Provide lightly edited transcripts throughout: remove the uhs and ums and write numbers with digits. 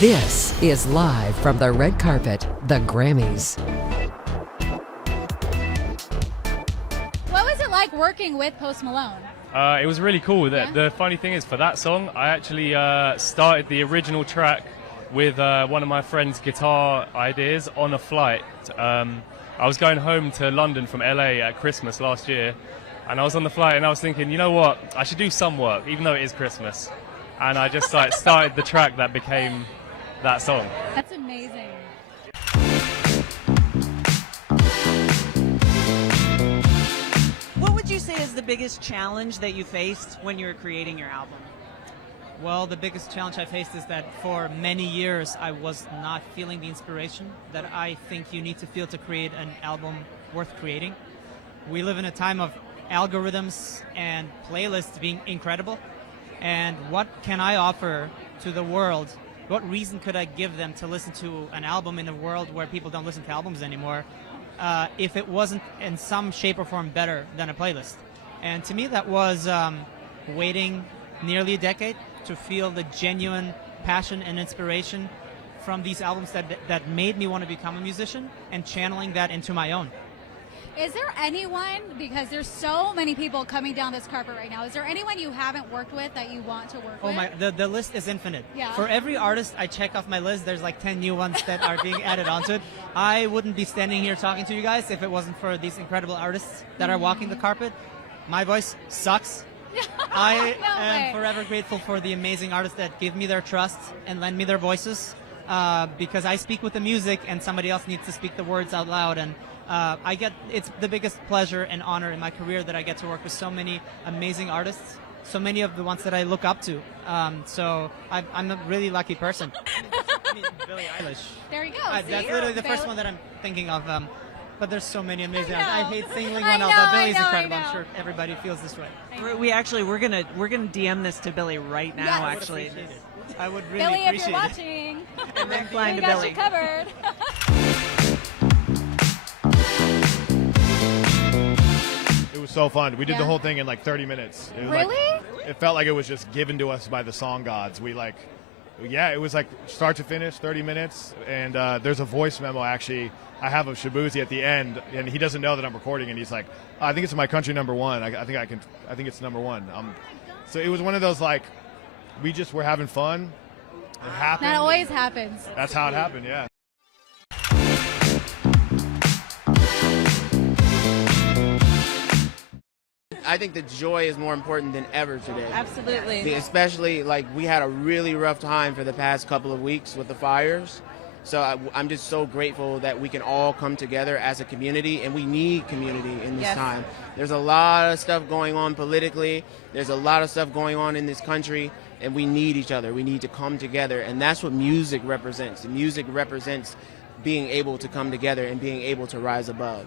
This is live from the red carpet, the Grammys. What was it like working with Post Malone? It was really cool. The funny thing is, for that song, I actually started the original track with one of my friend's guitar ideas on a flight. I was going home to London from LA at Christmas last year, and I was on the flight and I was thinking, you know what, I should do some work, even though it is Christmas. And I just started the track that became that song. That's amazing. What would you say is the biggest challenge that you faced when you were creating your album? Well, the biggest challenge I faced is that for many years I was not feeling the inspiration that I think you need to feel to create an album worth creating. We live in a time of algorithms and playlists being incredible. And what can I offer to the world? What reason could I give them to listen to an album in a world where people don't listen to albums anymore if it wasn't in some shape or form better than a playlist? And to me that was waiting nearly a decade to feel the genuine passion and inspiration from these albums that made me want to become a musician and channeling that into my own. Is there anyone, because there's so many people coming down this carpet right now, is there anyone you haven't worked with that you want to work with? The list is infinite. Yeah. For every artist I check off my list, there's like 10 new ones that are being added onto it. I wouldn't be standing here talking to you guys if it wasn't for these incredible artists that are walking the carpet. My voice sucks. I am forever grateful for the amazing artists that give me their trust and lend me their voices because I speak with the music and somebody else needs to speak the words out loud. And it's the biggest pleasure and honor in my career that I get to work with so many amazing artists, so many of the ones that I look up to. So I'm a really lucky person. I mean, Billie Eilish. There you go. That's literally the first one that I'm thinking of. But there's so many amazing ones. I hate singling one else, but Billie's incredible. I'm sure everybody feels this way. We're gonna DM this to Billie right now. Yes. Actually, I would really Billie, if appreciate you're it. watching, and then flying we to got Billie. you covered. It was so fun. We did the Yeah. whole thing in like 30 minutes. It was Really? it felt like it was just given to us by the song gods. It was like start to finish, 30 minutes. And there's a voice memo actually I have of Shabuzi at the end, and he doesn't know that I'm recording, and he's like, oh, I think it's my country number one. I think it's number one. So it was one of those like, we just were having fun. It happened. That always happens. That's how it happened, yeah. I think the joy is more important than ever today. Absolutely. Especially, like, we had a really rough time for the past couple of weeks with the fires. So I'm just so grateful that we can all come together as a community, and we need community in this time. There's a lot of stuff going on politically. There's a lot of stuff going on in this country, and we need each other. We need to come together, and that's what music represents. The music represents being able to come together and being able to rise above.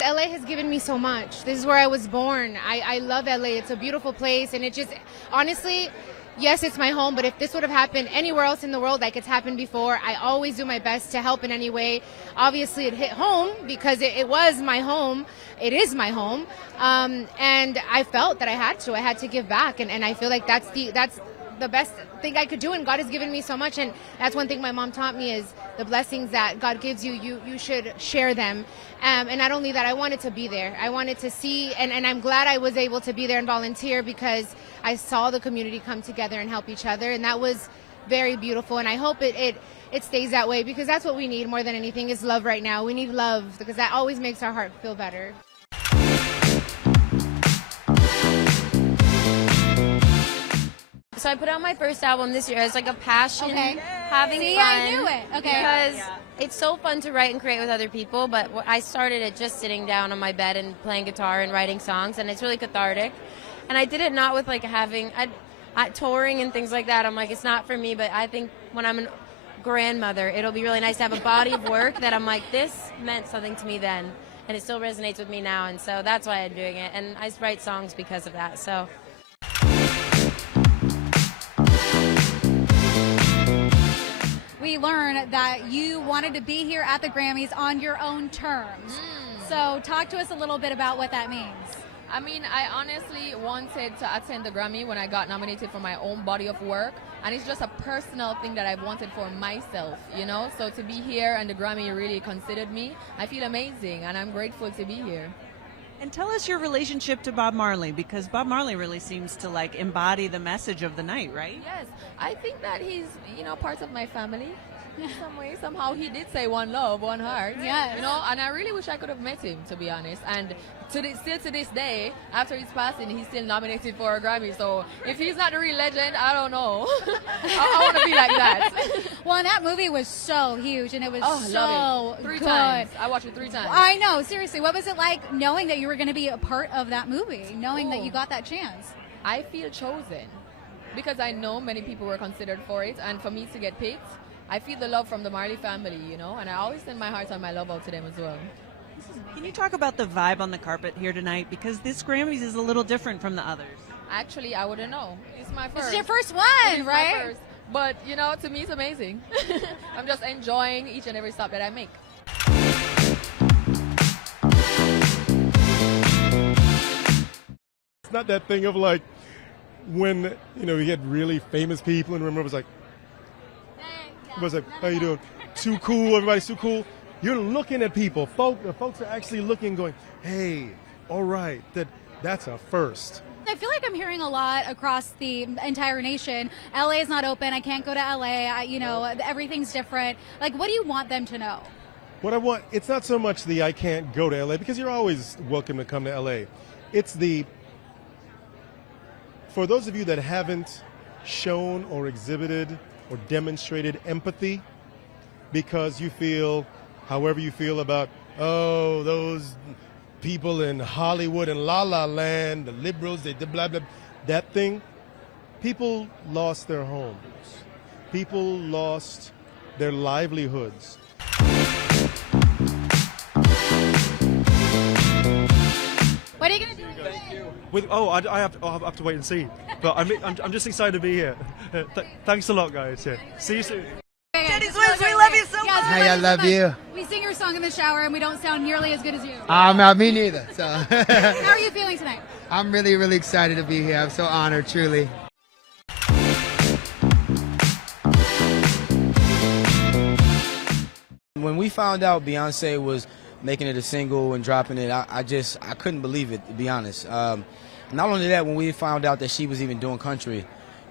LA has given me so much. This is where I was born. I love LA. It's a beautiful place, and it just, honestly, yes, it's my home, but if this would have happened anywhere else in the world like it's happened before, I always do my best to help in any way. Obviously, it hit home because it was my home. It is my home. And I felt that I had to give back, and I feel like that's the best thing I could do, and God has given me so much. And that's one thing my mom taught me is the blessings that God gives you, you should share them. And not only that, I wanted to be there. I wanted to see, and I'm glad I was able to be there and volunteer because I saw the community come together and help each other, and that was very beautiful. And I hope it stays that way, because that's what we need more than anything is love right now. We need love because that always makes our heart feel better. So I put out my first album this year as like a passion, having See, fun. I knew it. Okay. Because it's so fun to write and create with other people, but I started it just sitting down on my bed and playing guitar and writing songs, and it's really cathartic. And I did it not with like having touring and things like that. I'm like, it's not for me, but I think when I'm a grandmother, it'll be really nice to have a body of work that I'm like, this meant something to me then, and it still resonates with me now, and so that's why I'm doing it. And I write songs because of that. So. We learned that you wanted to be here at the Grammys on your own terms. So talk to us a little bit about what that means. I mean, I honestly wanted to attend the Grammy when I got nominated for my own body of work, and it's just a personal thing that I've wanted for myself, you know? So to be here and the Grammy really considered me, I feel amazing, and I'm grateful to be here. And tell us your relationship to Bob Marley, because Bob Marley really seems to like embody the message of the night, right? Yes, I think that he's, you know, part of my family. In some way, somehow he did say one love, one heart. Yes. You know, and I really wish I could have met him, to be honest. And still to this day, after his passing, he's still nominated for a Grammy. So if he's not a real legend, I don't know. I want to be like that. Well, and that movie was so huge, and it was love it. so Three good. times. I watched it 3 times. I know, seriously. What was it like knowing that you were going to be a part of that movie, knowing that you got that chance? I feel chosen because I know many people were considered for it, and for me to get picked, I feel the love from the Marley family, you know, and I always send my heart and my love out to them as well. Can you talk about the vibe on the carpet here tonight? Because this Grammys is a little different from the others. Actually, I wouldn't know. It's my first. This is your first one, It's my right? first. But, you know, to me, it's amazing. I'm just enjoying each and every stop that I make. It's not that thing of like when, you know, we get really famous people and remember it was like, how you doing? Too cool, everybody's too cool. You're looking at people. Folks are actually looking, going, hey, all right, that's a first. I feel like I'm hearing a lot across the entire nation. LA is not open. I can't go to LA. You know, everything's different. Like, what do you want them to know? What I want, it's not so much the I can't go to LA, because you're always welcome to come to LA. It's for those of you that haven't shown or exhibited or demonstrated empathy because you feel however you feel about, oh, those people in Hollywood and La La Land, the liberals, they did blah, blah, that thing. People lost their homes. People lost their livelihoods. What are you going to do today? I have to wait and see. But I'm just excited to be here. Thanks a lot, guys. Yeah. See you soon. Jenny Swims, we love you so much. Hey, I love you. We sing your song in the shower, and we don't sound nearly as good as you. Me neither. So. How are you feeling tonight? I'm really, really excited to be here. I'm so honored, truly. When we found out Beyonce was making it a single and dropping it, I couldn't believe it, to be honest. Not only that, when we found out that she was even doing country,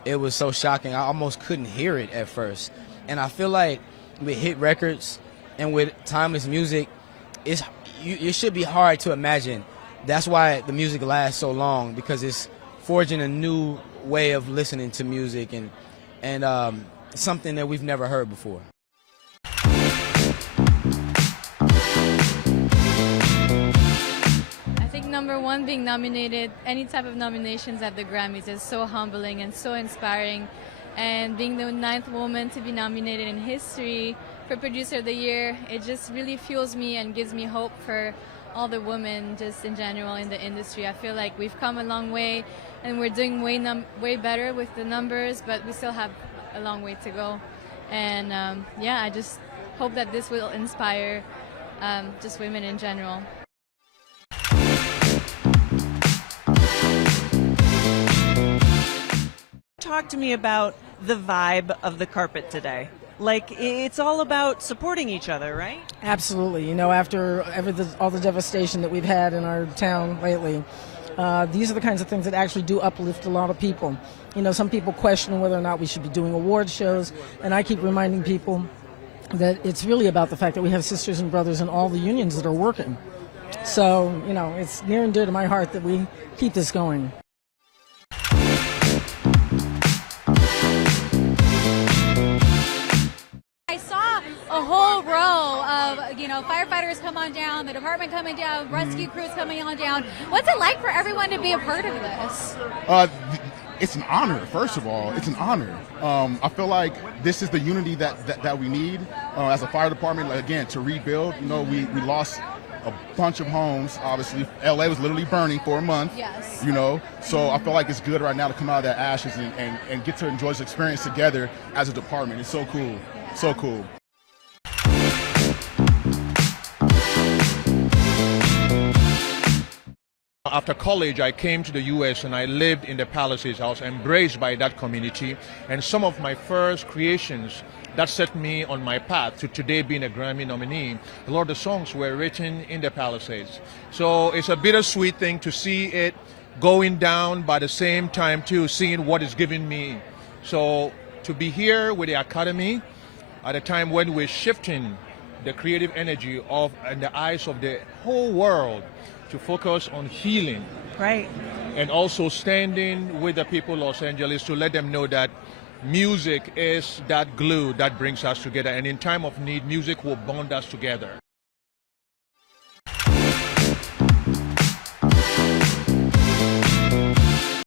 it was so shocking. I almost couldn't hear it at first. And I feel like with hit records and with timeless music, it should be hard to imagine. That's why the music lasts so long, because it's forging a new way of listening to music and something that we've never heard before. I think number one, being nominated, any type of nominations at the Grammys is so humbling and so inspiring. And being the 9th woman to be nominated in history for Producer of the Year, it just really fuels me and gives me hope for all the women just in general in the industry. I feel like we've come a long way and we're doing way better with the numbers, but we still have a long way to go. And yeah, I just hope that this will inspire just women in general. Talk to me about the vibe of the carpet today. Like, it's all about supporting each other, right? Absolutely. You know, after all the devastation that we've had in our town lately, these are the kinds of things that actually do uplift a lot of people. You know, some people question whether or not we should be doing award shows, and I keep reminding people that it's really about the fact that we have sisters and brothers in all the unions that are working. So, you know, it's near and dear to my heart that we keep this going. A whole row of, you know, firefighters come on down, the department coming down, rescue crews coming on down. What's it like for everyone to be a part of this? It's an honor, first of all. It's an honor. I feel like this is the unity that we need as a fire department, again, to rebuild. You know, we lost a bunch of homes, obviously. LA was literally burning for a month. Yes. You know, so I feel like it's good right now to come out of that ashes and get to enjoy this experience together as a department. It's so cool. So cool. After college, I came to the U.S. and I lived in the Palisades. I was embraced by that community, and some of my first creations that set me on my path to today being a Grammy nominee, a lot of the songs were written in the Palisades. So it's a bittersweet thing to see it going down, by the same time too seeing what it's giving me. So to be here with the Academy at a time when we're shifting the creative energy of in the eyes of the whole world to focus on healing. Right. And also standing with the people of Los Angeles to let them know that music is that glue that brings us together. And in time of need, music will bond us together.